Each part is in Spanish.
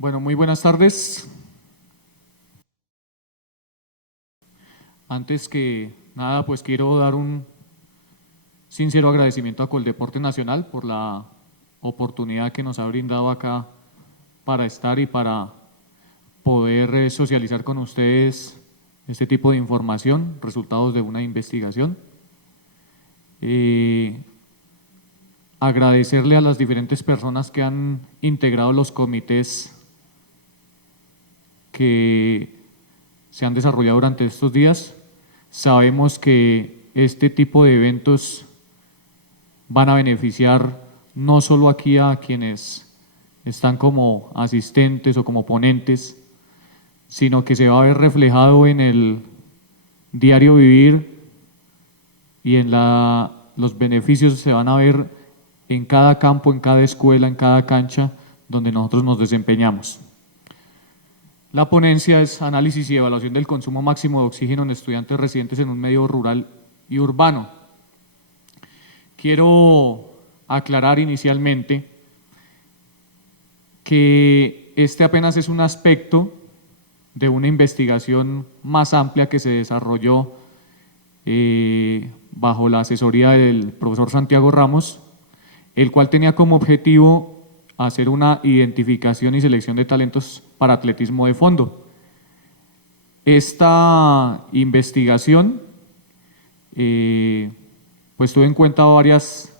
Bueno, muy buenas tardes. Antes que nada, pues quiero dar un sincero agradecimiento a Coldeporte Nacional por la oportunidad que nos ha brindado acá para estar y para poder socializar con ustedes este tipo de información, resultados de una investigación. Agradecerle a las diferentes personas que han integrado los comités que se han desarrollado durante estos días. Sabemos que este tipo de eventos van a beneficiar no solo aquí a quienes están como asistentes o como ponentes, sino que se va a ver reflejado en el diario vivir y en los beneficios se van a ver en cada campo, en cada escuela, en cada cancha donde nosotros nos desempeñamos. La ponencia es análisis y evaluación del consumo máximo de oxígeno en estudiantes residentes en un medio rural y urbano. Quiero aclarar inicialmente que este apenas es un aspecto de una investigación más amplia que se desarrolló bajo la asesoría del profesor Santiago Ramos, el cual tenía como objetivo hacer una identificación y selección de talentos para atletismo de fondo. Esta investigación pues tuvo en cuenta varias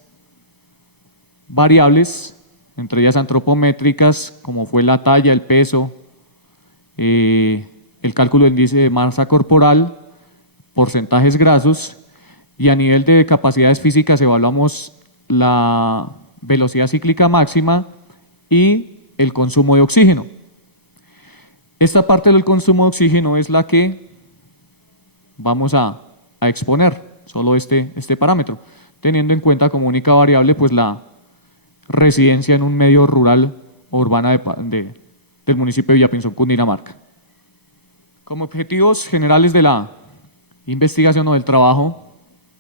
variables, entre ellas antropométricas, como fue la talla, el peso, el cálculo del índice de masa corporal, porcentajes grasos, y a nivel de capacidades físicas evaluamos la velocidad cíclica máxima y el consumo de oxígeno. Esta parte del consumo de oxígeno es la que vamos a exponer, solo este parámetro, teniendo en cuenta como única variable pues la residencia en un medio rural o urbana del municipio de Villapinzón, Cundinamarca. Como objetivos generales de la investigación o del trabajo,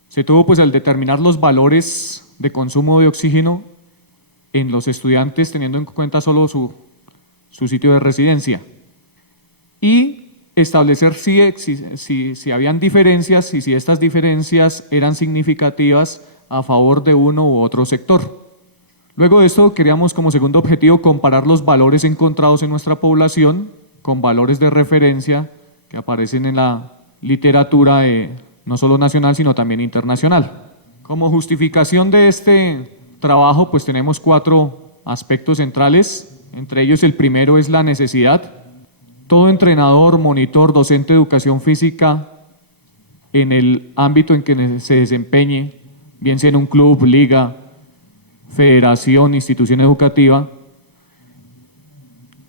se tuvo pues el determinar los valores de consumo de oxígeno en los estudiantes teniendo en cuenta solo su sitio de residencia y establecer si habían diferencias y si estas diferencias eran significativas a favor de uno u otro sector. Luego de esto queríamos como segundo objetivo comparar los valores encontrados en nuestra población con valores de referencia que aparecen en la literatura no solo nacional sino también internacional. Como justificación de este trabajo pues tenemos 4 aspectos centrales, entre ellos el primero es la necesidad. Todo entrenador, monitor, docente de educación física en el ámbito en que se desempeñe, bien sea en un club, liga, federación, institución educativa,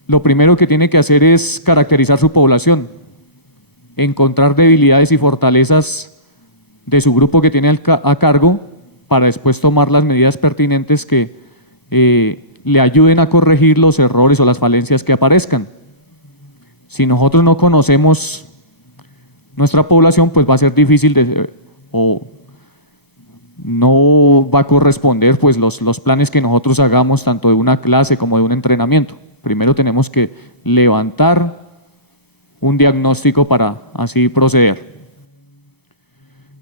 lo primero que tiene que hacer es caracterizar su población, encontrar debilidades y fortalezas de su grupo que tiene a cargo para después tomar las medidas pertinentes que le ayuden a corregir los errores o las falencias que aparezcan. Si nosotros no conocemos nuestra población, pues va a ser difícil o no va a corresponder pues los planes que nosotros hagamos tanto de una clase como de un entrenamiento. Primero tenemos que levantar un diagnóstico para así proceder.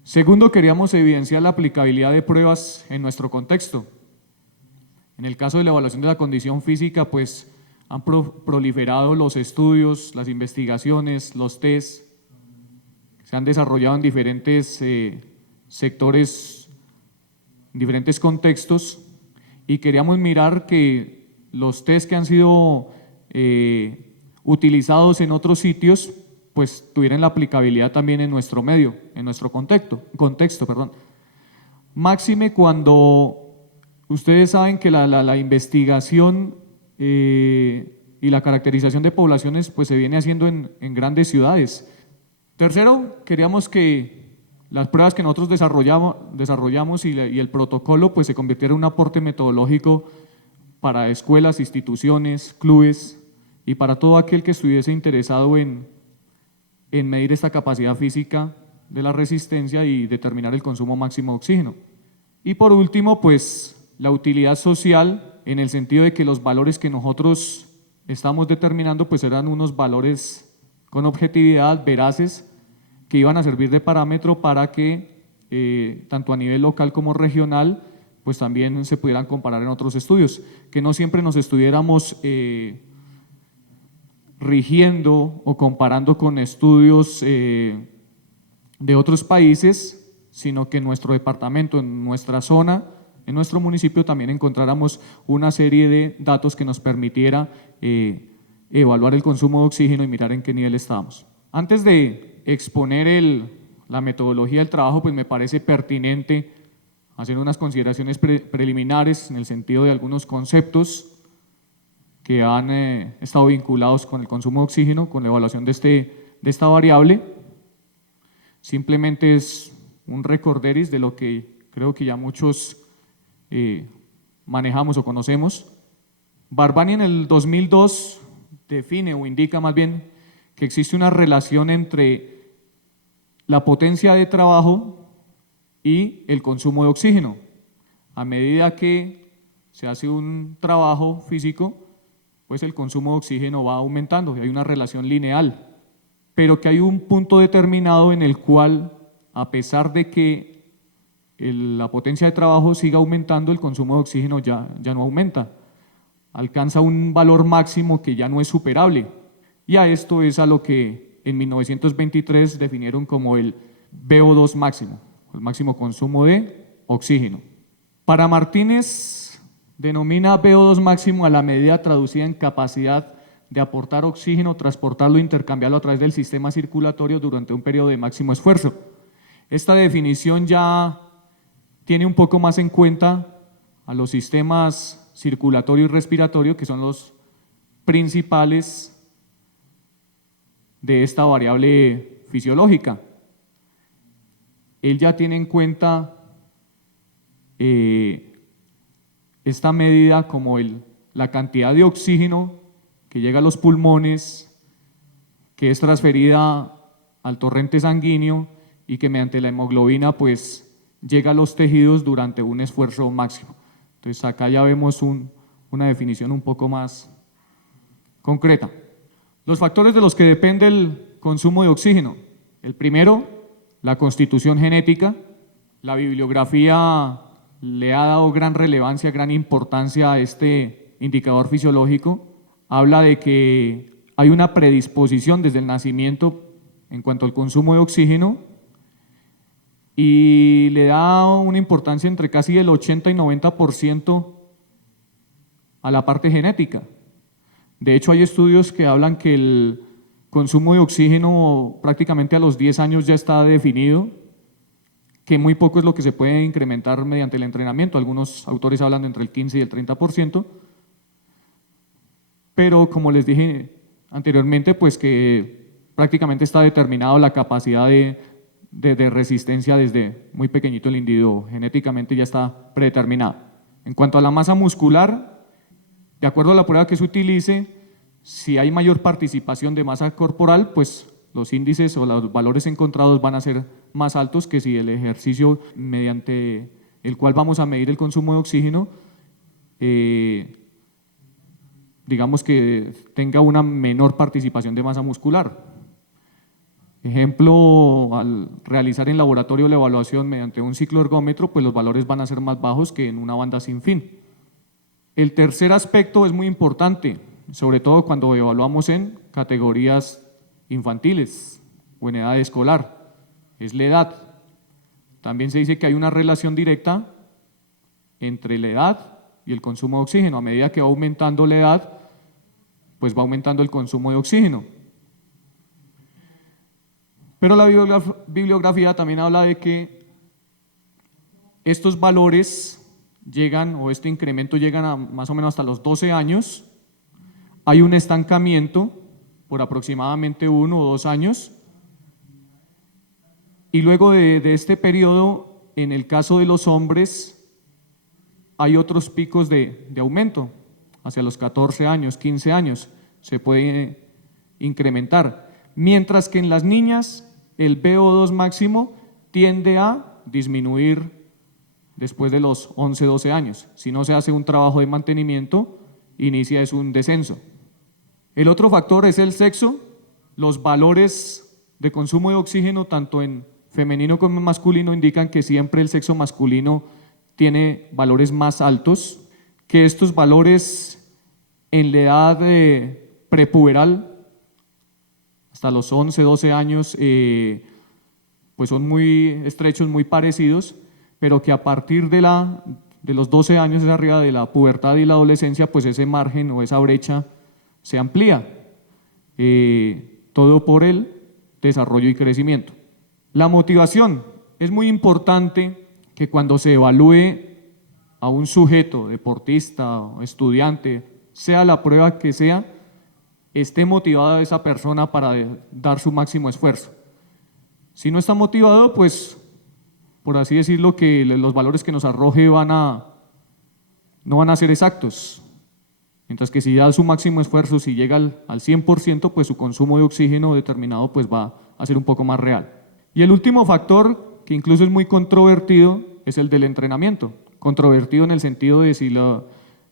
Segundo, queríamos evidenciar la aplicabilidad de pruebas en nuestro contexto. En el caso de la evaluación de la condición física, pues han proliferado los estudios, las investigaciones, los test, se han desarrollado en diferentes sectores, en diferentes contextos, y queríamos mirar que los test que han sido utilizados en otros sitios, pues tuvieran la aplicabilidad también en nuestro medio, en nuestro contexto. Máxime cuando ustedes saben que la investigación y la caracterización de poblaciones pues se viene haciendo en grandes ciudades. Tercero, queríamos que las pruebas que nosotros desarrollamos y el protocolo pues se convirtiera en un aporte metodológico para escuelas, instituciones, clubes y para todo aquel que estuviese interesado en medir esta capacidad física de la resistencia y determinar el consumo máximo de oxígeno. Y por último, pues la utilidad social en el sentido de que los valores que nosotros estamos determinando pues eran unos valores con objetividad, veraces, que iban a servir de parámetro para que tanto a nivel local como regional pues también se pudieran comparar en otros estudios, que no siempre nos estuviéramos rigiendo o comparando con estudios de otros países, sino que en nuestro departamento, en nuestra zona, en nuestro municipio también encontráramos una serie de datos que nos permitiera evaluar el consumo de oxígeno y mirar en qué nivel estábamos. Antes de exponer la metodología del trabajo, pues me parece pertinente hacer unas consideraciones preliminares en el sentido de algunos conceptos que han estado vinculados con el consumo de oxígeno, con la evaluación de esta variable. Simplemente es un recorderis de lo que creo que ya muchos manejamos o conocemos. Barbani en el 2002 define o indica más bien que existe una relación entre la potencia de trabajo y el consumo de oxígeno. A medida que se hace un trabajo físico, pues el consumo de oxígeno va aumentando y hay una relación lineal, pero que hay un punto determinado en el cual, a pesar de que la potencia de trabajo siga aumentando, el consumo de oxígeno ya no aumenta, alcanza un valor máximo que ya no es superable, y a esto es a lo que en 1923 definieron como el VO2 máximo, el máximo consumo de oxígeno. Para Martínez denomina VO2 máximo a la medida traducida en capacidad de aportar oxígeno, transportarlo e intercambiarlo a través del sistema circulatorio durante un periodo de máximo esfuerzo. Esta definición ya tiene un poco más en cuenta a los sistemas circulatorio y respiratorio, que son los principales de esta variable fisiológica. Él ya tiene en cuenta esta medida como la cantidad de oxígeno que llega a los pulmones, que es transferida al torrente sanguíneo y que mediante la hemoglobina pues llega a los tejidos durante un esfuerzo máximo. Entonces acá ya vemos una definición un poco más concreta. Los factores de los que depende el consumo de oxígeno. El primero, la constitución genética. La bibliografía le ha dado gran relevancia, gran importancia a este indicador fisiológico. Habla de que hay una predisposición desde el nacimiento en cuanto al consumo de oxígeno y le da una importancia entre casi el 80 y 90% a la parte genética. De hecho, hay estudios que hablan que el consumo de oxígeno prácticamente a los 10 años ya está definido, que muy poco es lo que se puede incrementar mediante el entrenamiento. Algunos autores hablan de entre el 15 y el 30%, pero como les dije anteriormente, pues que prácticamente está determinado la capacidad de resistencia desde muy pequeñito el individuo, genéticamente ya está predeterminado. En cuanto a la masa muscular, de acuerdo a la prueba que se utilice, si hay mayor participación de masa corporal, pues los índices o los valores encontrados van a ser más altos que si el ejercicio mediante el cual vamos a medir el consumo de oxígeno, digamos que tenga una menor participación de masa muscular. Ejemplo, al realizar en laboratorio la evaluación mediante un ciclo ergómetro, pues los valores van a ser más bajos que en una banda sin fin. El tercer aspecto es muy importante, sobre todo cuando evaluamos en categorías infantiles o en edad escolar, es la edad. También se dice que hay una relación directa entre la edad y el consumo de oxígeno. A medida que va aumentando la edad, pues va aumentando el consumo de oxígeno. Pero la bibliografía también habla de que estos valores llegan, o este incremento llegan a más o menos hasta los 12 años, hay un estancamiento por aproximadamente 1 o 2 años, y luego de este periodo, en el caso de los hombres, hay otros picos de aumento, hacia los 14 años, 15 años, se puede incrementar, mientras que en las niñas el VO2 máximo tiende a disminuir después de los 11, 12 años. Si no se hace un trabajo de mantenimiento, inicia un descenso. El otro factor es el sexo. Los valores de consumo de oxígeno, tanto en femenino como en masculino, indican que siempre el sexo masculino tiene valores más altos, que estos valores en la edad prepuberal, hasta los 11, 12 años, pues son muy estrechos, muy parecidos, pero que a partir de los 12 años, es arriba de la pubertad y la adolescencia, pues ese margen o esa brecha se amplía. Todo por el desarrollo y crecimiento. La motivación. Es muy importante que cuando se evalúe a un sujeto, deportista o estudiante, sea la prueba que sea, esté motivada esa persona para dar su máximo esfuerzo. Si no está motivado, pues, por así decirlo, que los valores que nos arroje no van a ser exactos. Mientras que si da su máximo esfuerzo, si llega al 100%, pues su consumo de oxígeno determinado pues va a ser un poco más real. Y el último factor, que incluso es muy controvertido, es el del entrenamiento. Controvertido en el sentido de si lo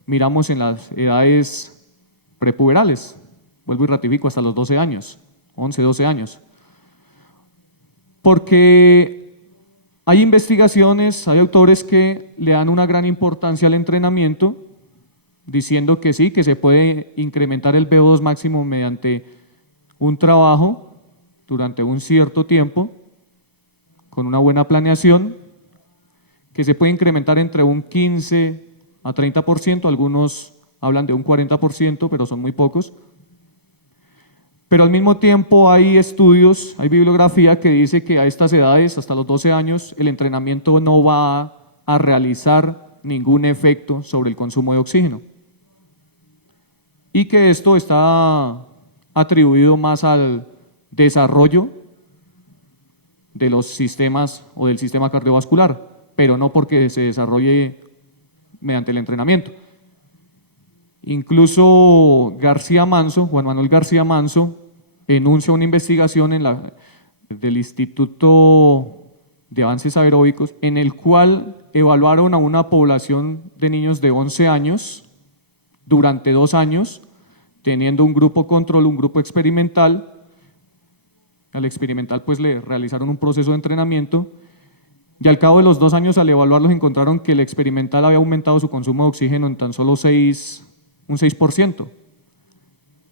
miramos en las edades prepuberales, vuelvo y ratifico, hasta los 12 años, 11, 12 años. Porque hay investigaciones, hay autores que le dan una gran importancia al entrenamiento, diciendo que sí, que se puede incrementar el VO2 máximo mediante un trabajo durante un cierto tiempo, con una buena planeación, que se puede incrementar entre un 15 a 30%, algunos hablan de un 40%, pero son muy pocos. Pero al mismo tiempo hay estudios, hay bibliografía que dice que a estas edades, hasta los 12 años, el entrenamiento no va a realizar ningún efecto sobre el consumo de oxígeno. Y que esto está atribuido más al desarrollo de los sistemas o del sistema cardiovascular, pero no porque se desarrolle mediante el entrenamiento. Incluso Juan Manuel García Manso, enuncia una investigación del Instituto de Avances Aeróbicos, en el cual evaluaron a una población de niños de 11 años durante 2 años, teniendo un grupo control, un grupo experimental. Al experimental pues le realizaron un proceso de entrenamiento y al cabo de los 2 años, al evaluarlos, encontraron que el experimental había aumentado su consumo de oxígeno en tan solo un 6%,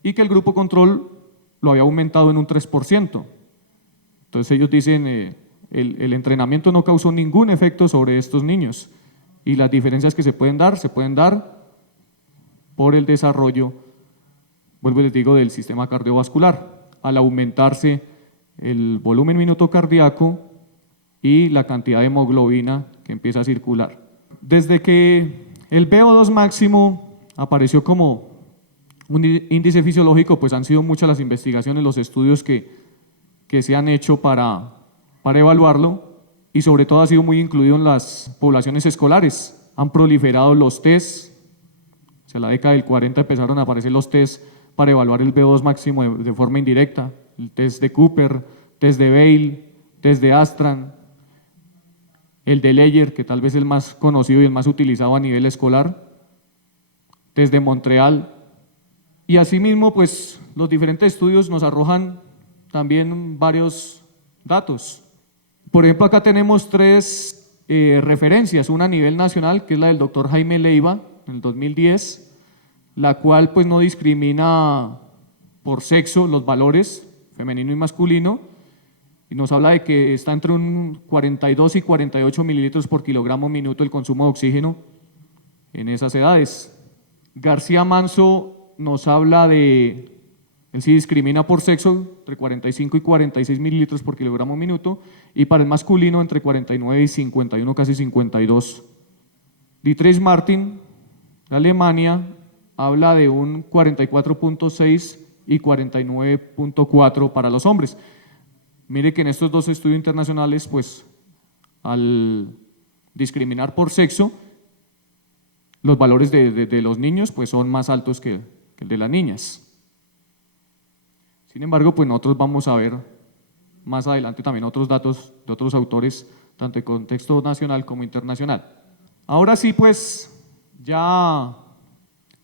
y que el grupo control lo había aumentado en un 3%. Entonces ellos dicen, el entrenamiento no causó ningún efecto sobre estos niños, y las diferencias que se pueden dar por el desarrollo, vuelvo y les digo, del sistema cardiovascular, al aumentarse el volumen minuto cardíaco y la cantidad de hemoglobina que empieza a circular. Desde que el VO2 máximo apareció como un índice fisiológico, pues han sido muchas las investigaciones, los estudios que se han hecho para evaluarlo, y sobre todo ha sido muy incluido en las poblaciones escolares. Han proliferado los test, hacia la década del 40 empezaron a aparecer los test para evaluar el VO2 máximo de forma indirecta, el test de Cooper, test de Bale, test de Astran, el de Leyer, que tal vez es el más conocido y el más utilizado a nivel escolar, test de Montreal, y asimismo pues los diferentes estudios nos arrojan también varios datos. Por ejemplo, acá tenemos 3 referencias, una a nivel nacional, que es la del doctor Jaime Leiva, en el 2010, la cual pues no discrimina por sexo los valores femenino y masculino, y nos habla de que está entre un 42 y 48 mililitros por kilogramo minuto el consumo de oxígeno en esas edades. García Manso nos habla él sí discrimina por sexo, entre 45 y 46 mililitros por kilogramo minuto, y para el masculino entre 49 y 51, casi 52. Dietrich Martin, de Alemania, habla de un 44.6 y 49.4 para los hombres. Mire que en estos 2 estudios internacionales, pues al discriminar por sexo, los valores de los niños pues son más altos que el de las niñas. Sin embargo, pues nosotros vamos a ver más adelante también otros datos de otros autores, tanto de contexto nacional como internacional. Ahora sí, pues ya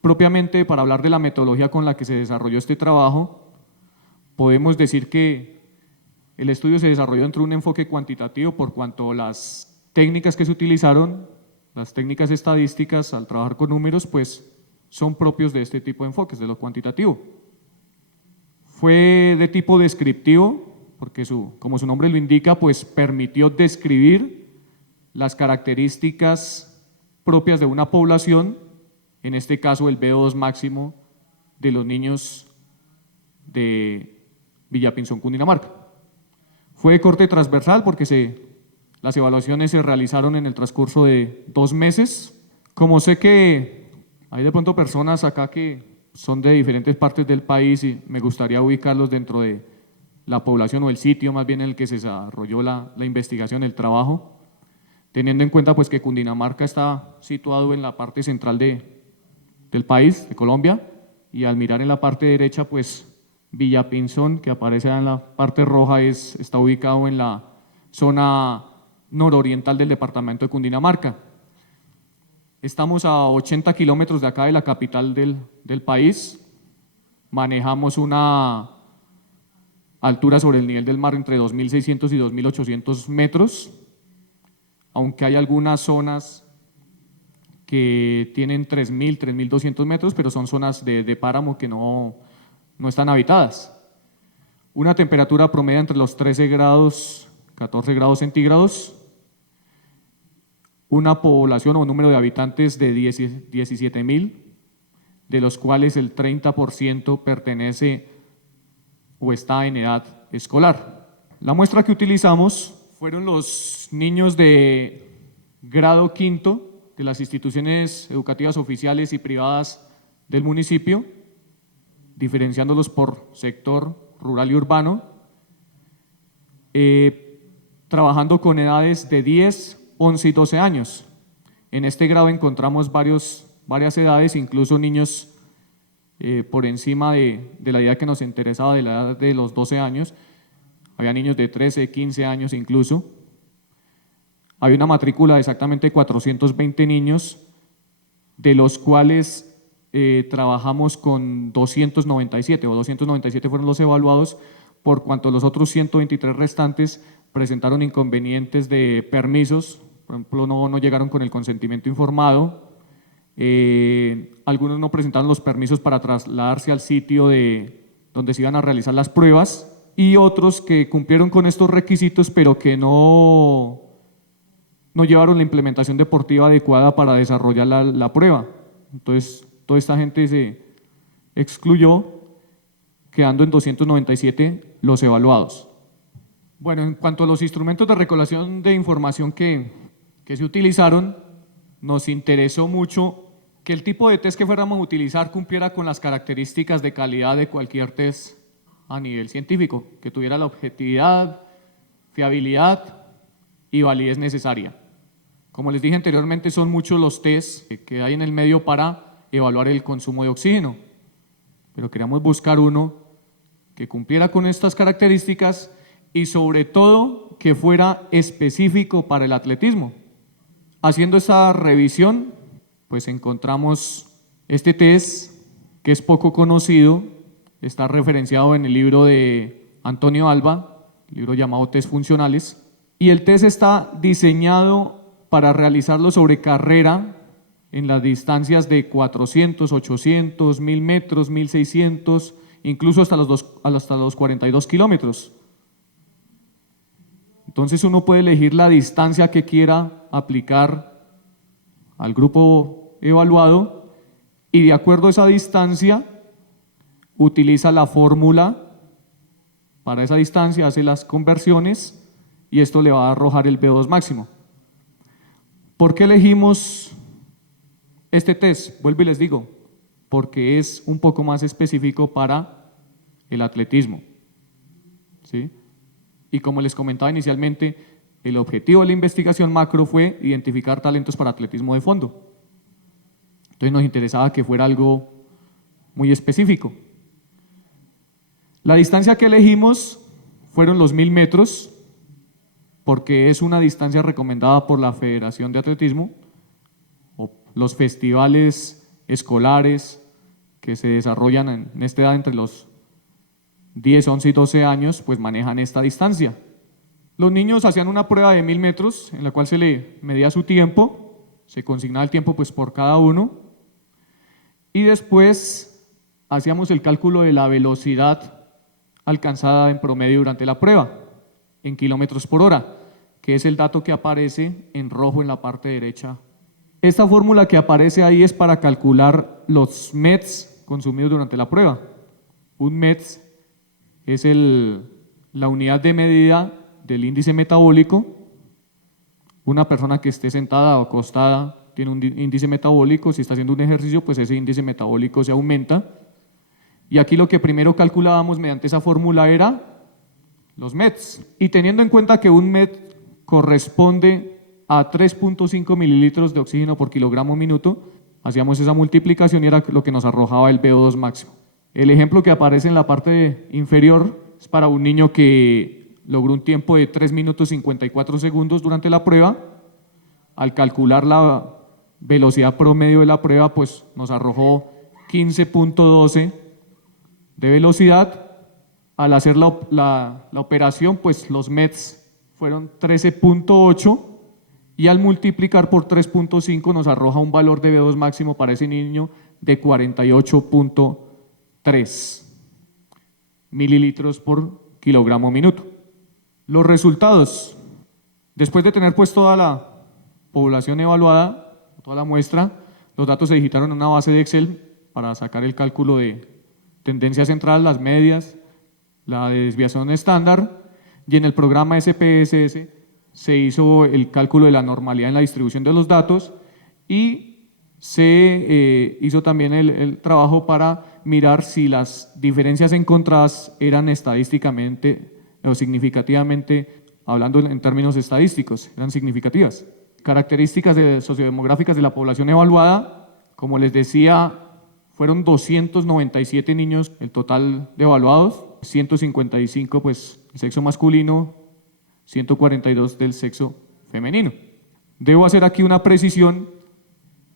Propiamente, para hablar de la metodología con la que se desarrolló este trabajo, podemos decir que el estudio se desarrolló entre un enfoque cuantitativo por cuanto las técnicas que se utilizaron, las técnicas estadísticas al trabajar con números, pues son propios de este tipo de enfoques, de lo cuantitativo. Fue de tipo descriptivo, porque como su nombre lo indica, pues permitió describir las características propias de una población, en este caso el VO2 máximo de los niños de Villapinzón, Cundinamarca. Fue de corte transversal porque las evaluaciones se realizaron en el transcurso de 2 meses. Como sé que hay de pronto personas acá que son de diferentes partes del país y me gustaría ubicarlos dentro de la población o el sitio más bien en el que se desarrolló la investigación, el trabajo, teniendo en cuenta pues que Cundinamarca está situado en la parte central del país, de Colombia, y al mirar en la parte derecha pues Villapinzón, que aparece en la parte roja, está ubicado en la zona nororiental del departamento de Cundinamarca. Estamos a 80 kilómetros de acá de la capital del país, manejamos una altura sobre el nivel del mar entre 2.600 y 2.800 metros, aunque hay algunas zonas que tienen 3.000, 3.200 metros, pero son zonas de páramo que no están habitadas. Una temperatura promedio entre los 13 grados, 14 grados centígrados, una población o número de habitantes de 17.000, de los cuales el 30% pertenece o está en edad escolar. La muestra que utilizamos fueron los niños de grado quinto de las instituciones educativas oficiales y privadas del municipio, diferenciándolos por sector rural y urbano, trabajando con edades de 10, 11 y 12 años. En este grado encontramos varias edades, incluso niños por encima de la edad que nos interesaba, de la edad de los 12 años. Había niños de 13, 15 años incluso. Había una matrícula de exactamente 420 niños, de los cuales trabajamos con 297 fueron los evaluados, por cuanto los otros 123 restantes presentaron inconvenientes de permisos. Por ejemplo, no llegaron con el consentimiento informado, algunos no presentaron los permisos para trasladarse al sitio donde se iban a realizar las pruebas, y otros que cumplieron con estos requisitos pero que no llevaron la implementación deportiva adecuada para desarrollar la prueba. Entonces, toda esta gente se excluyó, quedando en 297 los evaluados. Bueno, en cuanto a los instrumentos de recolección de información que se utilizaron, nos interesó mucho que el tipo de test que fuéramos a utilizar cumpliera con las características de calidad de cualquier test a nivel científico, que tuviera la objetividad, fiabilidad y validez necesaria. Como les dije anteriormente, son muchos los tests que hay en el medio para evaluar el consumo de oxígeno, pero queríamos buscar uno que cumpliera con estas características y sobre todo que fuera específico para el atletismo. Haciendo esa revisión, pues encontramos este test que es poco conocido, está referenciado en el libro de Antonio Alba, el libro llamado Test Funcionales, y el test está diseñado para realizarlo sobre carrera en las distancias de 400, 800, 1.000 metros, 1.600, incluso hasta los 42 kilómetros. Entonces uno puede elegir la distancia que quiera aplicar al grupo evaluado y de acuerdo a esa distancia utiliza la fórmula para esa distancia, hace las conversiones y esto le va a arrojar el VO2 máximo. ¿Por qué elegimos este test? Vuelvo y les digo, porque es un poco más específico para el atletismo, ¿sí? Y como les comentaba inicialmente, el objetivo de la investigación macro fue identificar talentos para atletismo de fondo. Entonces nos interesaba que fuera algo muy específico. La distancia que elegimos fueron los 1.000 metros, porque es una distancia recomendada por la Federación de Atletismo, o los festivales escolares que se desarrollan en esta edad entre los 10, 11 y 12 años, pues manejan esta distancia. Los niños hacían una prueba de 1000 metros en la cual se le medía su tiempo, se consignaba el tiempo pues por cada uno y después hacíamos el cálculo de la velocidad alcanzada en promedio durante la prueba en kilómetros por hora, que es el dato que aparece en rojo en la parte derecha. Esta fórmula que aparece ahí es para calcular los METs consumidos durante la prueba. Un MET es la unidad de medida del índice metabólico. Una persona que esté sentada o acostada tiene un índice metabólico, si está haciendo un ejercicio, pues ese índice metabólico se aumenta. Y aquí lo que primero calculábamos mediante esa fórmula era los METs. Y teniendo en cuenta que un MET corresponde a 3.5 mililitros de oxígeno por kilogramo minuto, hacíamos esa multiplicación y era lo que nos arrojaba el VO2 máximo. El ejemplo que aparece en la parte inferior es para un niño que logró un tiempo de 3 minutos 54 segundos durante la prueba. Al calcular la velocidad promedio de la prueba, pues nos arrojó 15.12 de velocidad. Al hacer la operación, pues los METs fueron 13.8 y al multiplicar por 3.5 nos arroja un valor de VO2 máximo para ese niño de 48.3 mililitros por kilogramo minuto. Los resultados, después de tener pues toda la población evaluada, toda la muestra, los datos se digitaron en una base de Excel para sacar el cálculo de tendencia central, las medias, la de desviación estándar, y en el programa SPSS se hizo el cálculo de la normalidad en la distribución de los datos y se hizo también el trabajo para mirar si las diferencias encontradas eran estadísticamente o significativamente, hablando en términos estadísticos, eran significativas. Características sociodemográficas de la población evaluada, como les decía, fueron 297 niños el total de evaluados, 155 pues el sexo masculino, 142 del sexo femenino. Debo hacer aquí una precisión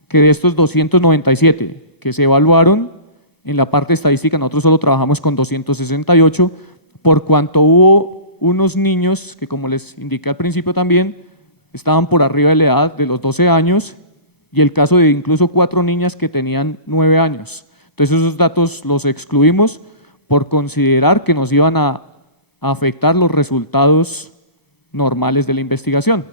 que de estos 297 que se evaluaron, en la parte estadística nosotros solo trabajamos con 268, por cuanto hubo unos niños que, como les indiqué al principio también, estaban por arriba de la edad de los 12 años y el caso de incluso 4 niñas que tenían 9 años. Entonces esos datos los excluimos por considerar que nos iban a afectar los resultados normales de la investigación,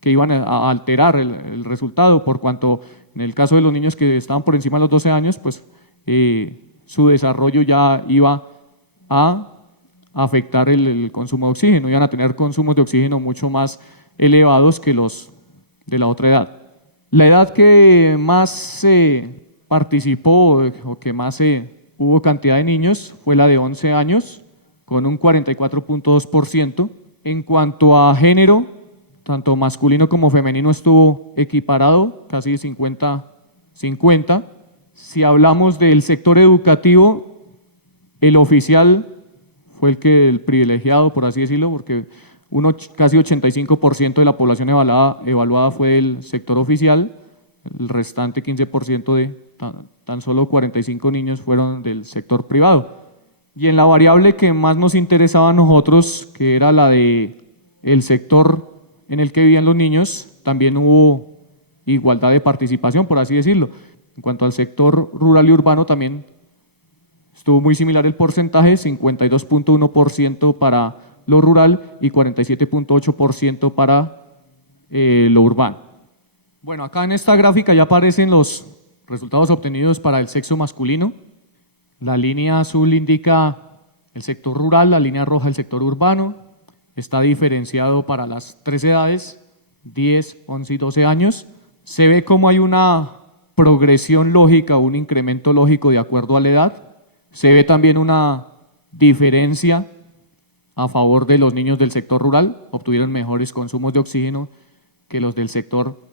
que iban a alterar el resultado, por cuanto en el caso de los niños que estaban por encima de los 12 años, pues su desarrollo ya iba a afectar el consumo de oxígeno, iban a tener consumos de oxígeno mucho más elevados que los de la otra edad. La edad que más participó o que más hubo cantidad de niños fue la de 11 años, con un 44.2%. En cuanto a género, tanto masculino como femenino estuvo equiparado, casi 50-50. Si hablamos del sector educativo, el oficial fue el privilegiado, por así decirlo, porque casi 85% de la población evaluada fue del sector oficial, el restante 15% de tan solo 45 niños fueron del sector privado. Y en la variable que más nos interesaba a nosotros, que era la de el sector en el que vivían los niños, también hubo igualdad de participación, por así decirlo. En cuanto al sector rural y urbano, también estuvo muy similar el porcentaje, 52.1% para lo rural y 47.8% para lo urbano. Bueno, acá en esta gráfica ya aparecen los resultados obtenidos para el sexo masculino. La línea azul indica el sector rural, la línea roja el sector urbano. Está diferenciado para las 3 edades, 10, 11 y 12 años. Se ve como hay una progresión lógica, un incremento lógico de acuerdo a la edad. Se ve también una diferencia a favor de los niños del sector rural, obtuvieron mejores consumos de oxígeno que los del sector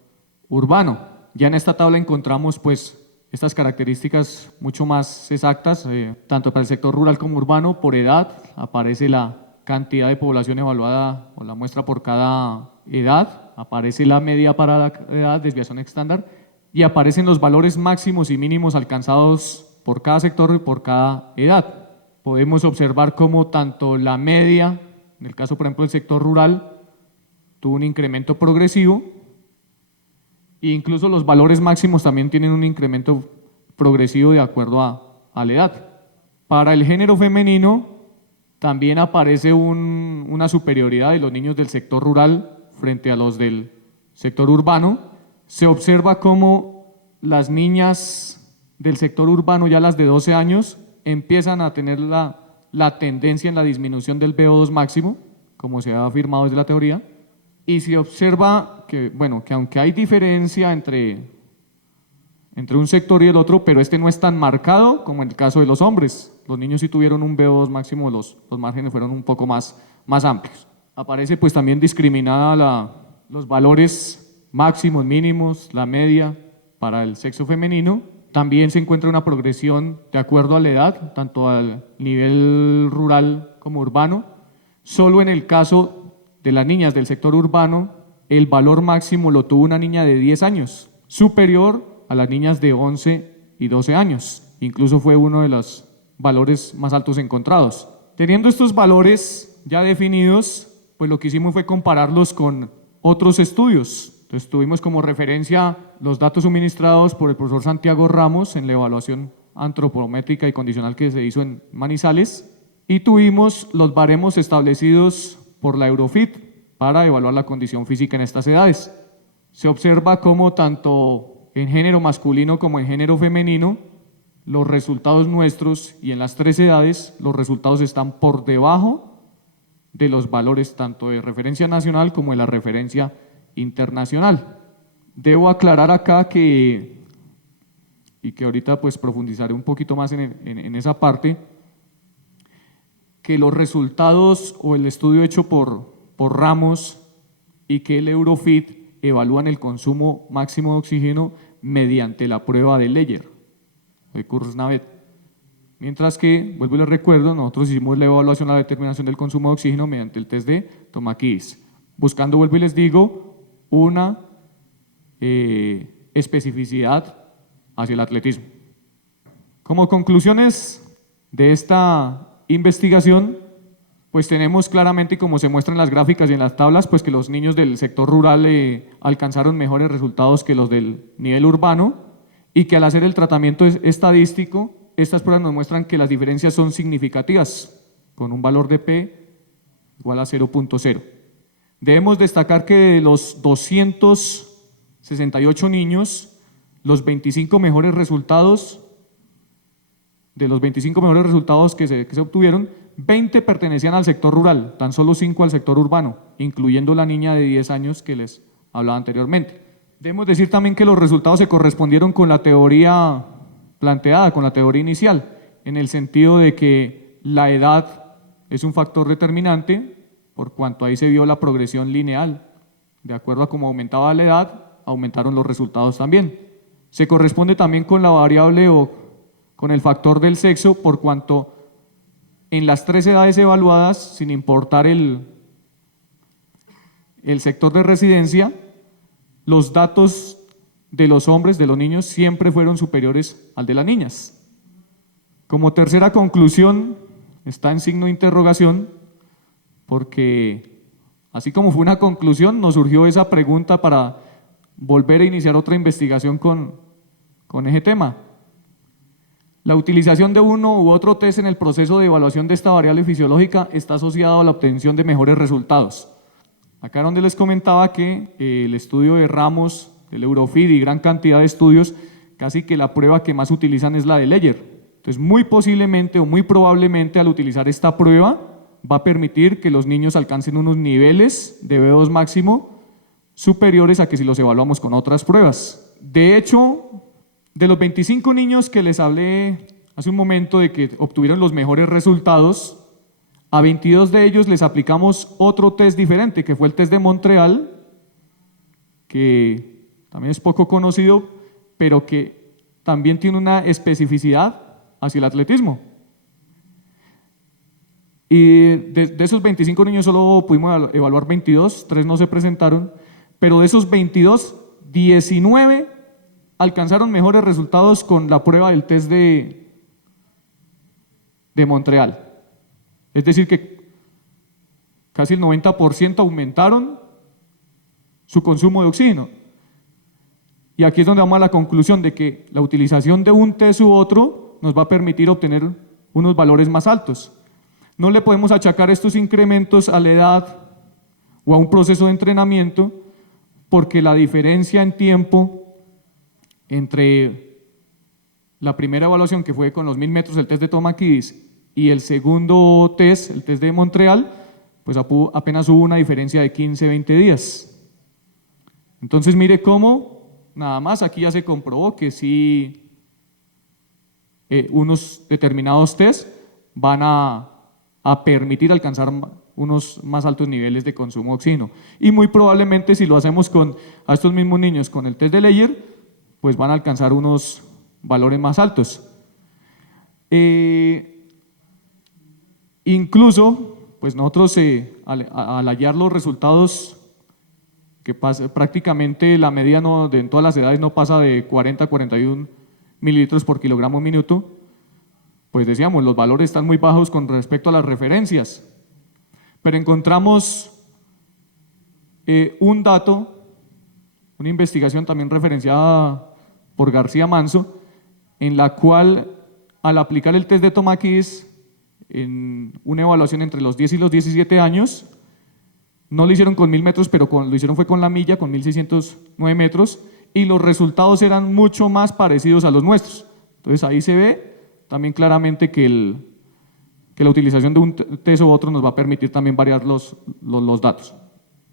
urbano. Ya en esta tabla encontramos pues estas características mucho más exactas, tanto para el sector rural como urbano. Por edad aparece la cantidad de población evaluada o la muestra por cada edad, aparece la media para la edad, desviación estándar, y aparecen los valores máximos y mínimos alcanzados por cada sector y por cada edad. Podemos observar cómo tanto la media, en el caso por ejemplo del sector rural, tuvo un incremento progresivo e incluso los valores máximos también tienen un incremento progresivo de acuerdo a la edad. Para el género femenino también aparece una superioridad de los niños del sector rural frente a los del sector urbano. Se observa cómo las niñas del sector urbano, ya las de 12 años, empiezan a tener la tendencia en la disminución del VO2 máximo, como se ha afirmado desde la teoría, y se observa que, bueno, que aunque hay diferencia entre un sector y el otro, pero este no es tan marcado como en el caso de los hombres. Los niños sí tuvieron un VO2 máximo, los márgenes fueron un poco más amplios. Aparece pues también discriminada los valores máximos, mínimos, la media para el sexo femenino. También se encuentra una progresión de acuerdo a la edad, tanto al nivel rural como urbano. Solo en el caso de las niñas del sector urbano, el valor máximo lo tuvo una niña de 10 años, superior a las niñas de 11 y 12 años. Incluso fue uno de los valores más altos encontrados. Teniendo estos valores ya definidos, pues lo que hicimos fue compararlos con otros estudios. Entonces tuvimos como referencia los datos suministrados por el profesor Santiago Ramos en la evaluación antropométrica y condicional que se hizo en Manizales, y tuvimos los baremos establecidos por la Eurofit para evaluar la condición física en estas edades. Se observa cómo tanto en género masculino como en género femenino los resultados nuestros, y en las 3 edades los resultados están por debajo de los valores tanto de referencia nacional como de la referencia internacional. Debo aclarar acá y que ahorita pues profundizaré un poquito más en esa parte, que los resultados o el estudio hecho por Ramos y que el Eurofit evalúan el consumo máximo de oxígeno mediante la prueba de Leyer, de Kursnavet. Mientras que, vuelvo y les recuerdo, nosotros hicimos la evaluación, la determinación del consumo de oxígeno mediante el test de Tomakis, buscando, vuelvo y les digo, una especificidad hacia el atletismo. Como conclusiones de esta investigación, pues tenemos claramente, como se muestra en las gráficas y en las tablas, pues que los niños del sector rural alcanzaron mejores resultados que los del nivel urbano, y que al hacer el tratamiento estadístico, estas pruebas nos muestran que las diferencias son significativas, con un valor de P igual a 0.0. Debemos destacar que de los 268 niños, los 25 mejores resultados, que se obtuvieron, 20 pertenecían al sector rural, tan solo 5 al sector urbano, incluyendo la niña de 10 años que les hablaba anteriormente. Debemos decir también que los resultados se correspondieron con la teoría planteada, con la teoría inicial, en el sentido de que la edad es un factor determinante, por cuanto ahí se vio la progresión lineal. De acuerdo a cómo aumentaba la edad, aumentaron los resultados también. Se corresponde también con la variable o con el factor del sexo, por cuanto en las 3 edades evaluadas, sin importar el sector de residencia, los datos de los hombres, de los niños, siempre fueron superiores al de las niñas. Como tercera conclusión, está en signo de interrogación, porque así como fue una conclusión, nos surgió esa pregunta para volver a iniciar otra investigación con ese tema. La utilización de uno u otro test en el proceso de evaluación de esta variable fisiológica está asociado a la obtención de mejores resultados. Acá donde les comentaba que el estudio de Ramos, del Eurofit y gran cantidad de estudios, casi que la prueba que más utilizan es la de Leyer. Entonces muy posiblemente o muy probablemente al utilizar esta prueba va a permitir que los niños alcancen unos niveles de VO2 máximo superiores a que si los evaluamos con otras pruebas. De hecho, de los 25 niños que les hablé hace un momento de que obtuvieron los mejores resultados, a 22 de ellos les aplicamos otro test diferente, que fue el test de Montreal, que también es poco conocido, pero que también tiene una especificidad hacia el atletismo. Y de esos 25 niños solo pudimos evaluar 22, 3 no se presentaron, pero de esos 22, 19 alcanzaron mejores resultados con la prueba del test de Montreal. Es decir, que casi el 90% aumentaron su consumo de oxígeno. Y aquí es donde vamos a la conclusión de que la utilización de un test u otro nos va a permitir obtener unos valores más altos. No le podemos achacar estos incrementos a la edad o a un proceso de entrenamiento, porque la diferencia en tiempo entre la primera evaluación, que fue con los 1000 metros, el test de Tomaquidis, y el segundo test, el test de Montreal, pues apenas hubo una diferencia de 15-20 días. Entonces mire cómo, nada más, aquí ya se comprobó que sí, unos determinados test van a permitir alcanzar unos más altos niveles de consumo de oxígeno. Y muy probablemente si lo hacemos a estos mismos niños con el test de Leyer, pues van a alcanzar unos valores más altos. Incluso, pues nosotros al hallar los resultados, que prácticamente la media en todas las edades no pasa de 40 a 41 mililitros por kilogramo minuto, pues decíamos, los valores están muy bajos con respecto a las referencias. Pero encontramos un dato, una investigación también referenciada por García Manso, en la cual al aplicar el test de Tomaquidis en una evaluación entre los 10 y los 17 años, no lo hicieron con 1000 metros, pero lo hicieron fue con la milla, con 1609 metros, y los resultados eran mucho más parecidos a los nuestros. Entonces ahí se ve también claramente que la utilización de un test u otro nos va a permitir también variar los datos.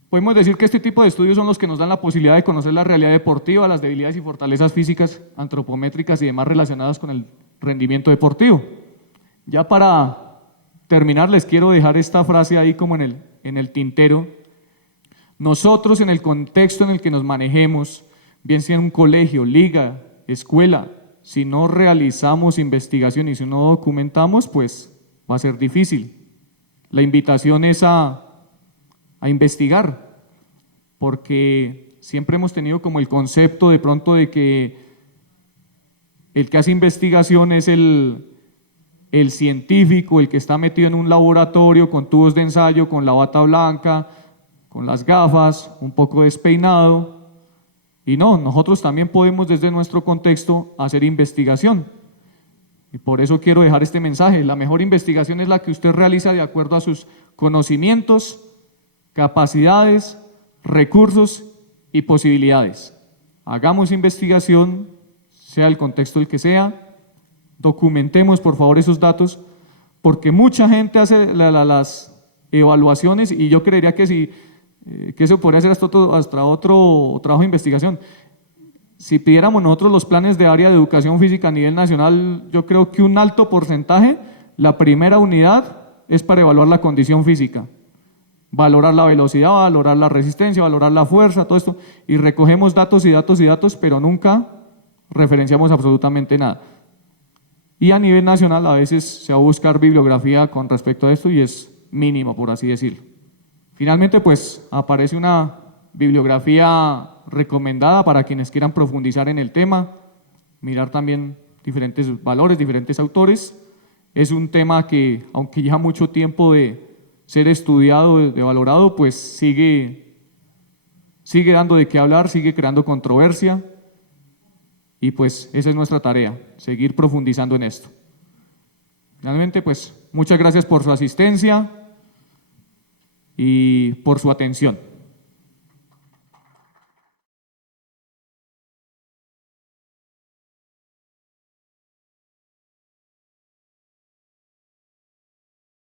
Podemos decir que este tipo de estudios son los que nos dan la posibilidad de conocer la realidad deportiva, las debilidades y fortalezas físicas, antropométricas y demás relacionadas con el rendimiento deportivo. Ya para terminar, les quiero dejar esta frase ahí como en el tintero. Nosotros, en el contexto en el que nos manejemos, bien sea en un colegio, liga, escuela, si no realizamos investigación y si no documentamos, pues va a ser difícil. La invitación es a investigar, porque siempre hemos tenido como el concepto de pronto de que el que hace investigación es el científico, el que está metido en un laboratorio con tubos de ensayo, con la bata blanca, con las gafas, un poco despeinado. Y no, nosotros también podemos desde nuestro contexto hacer investigación. Y por eso quiero dejar este mensaje: la mejor investigación es la que usted realiza de acuerdo a sus conocimientos, capacidades, recursos y posibilidades. Hagamos investigación, sea el contexto el que sea, documentemos por favor esos datos, porque mucha gente hace las evaluaciones, y yo creería que eso podría ser hasta otro trabajo de investigación. Si pidiéramos nosotros los planes de área de educación física a nivel nacional, yo creo que un alto porcentaje, la primera unidad es para evaluar la condición física, valorar la velocidad, valorar la resistencia, valorar la fuerza, todo esto, y recogemos datos y datos y datos, pero nunca referenciamos absolutamente nada. Y a nivel nacional a veces se va a buscar bibliografía con respecto a esto y es mínimo, por así decirlo. Finalmente, pues aparece una bibliografía recomendada para quienes quieran profundizar en el tema, mirar también diferentes valores, diferentes autores. Es un tema que, aunque lleva mucho tiempo de ser estudiado, de valorado, pues sigue dando de qué hablar, sigue creando controversia, y pues esa es nuestra tarea, seguir profundizando en esto. Finalmente, pues muchas gracias por su asistencia y por su atención.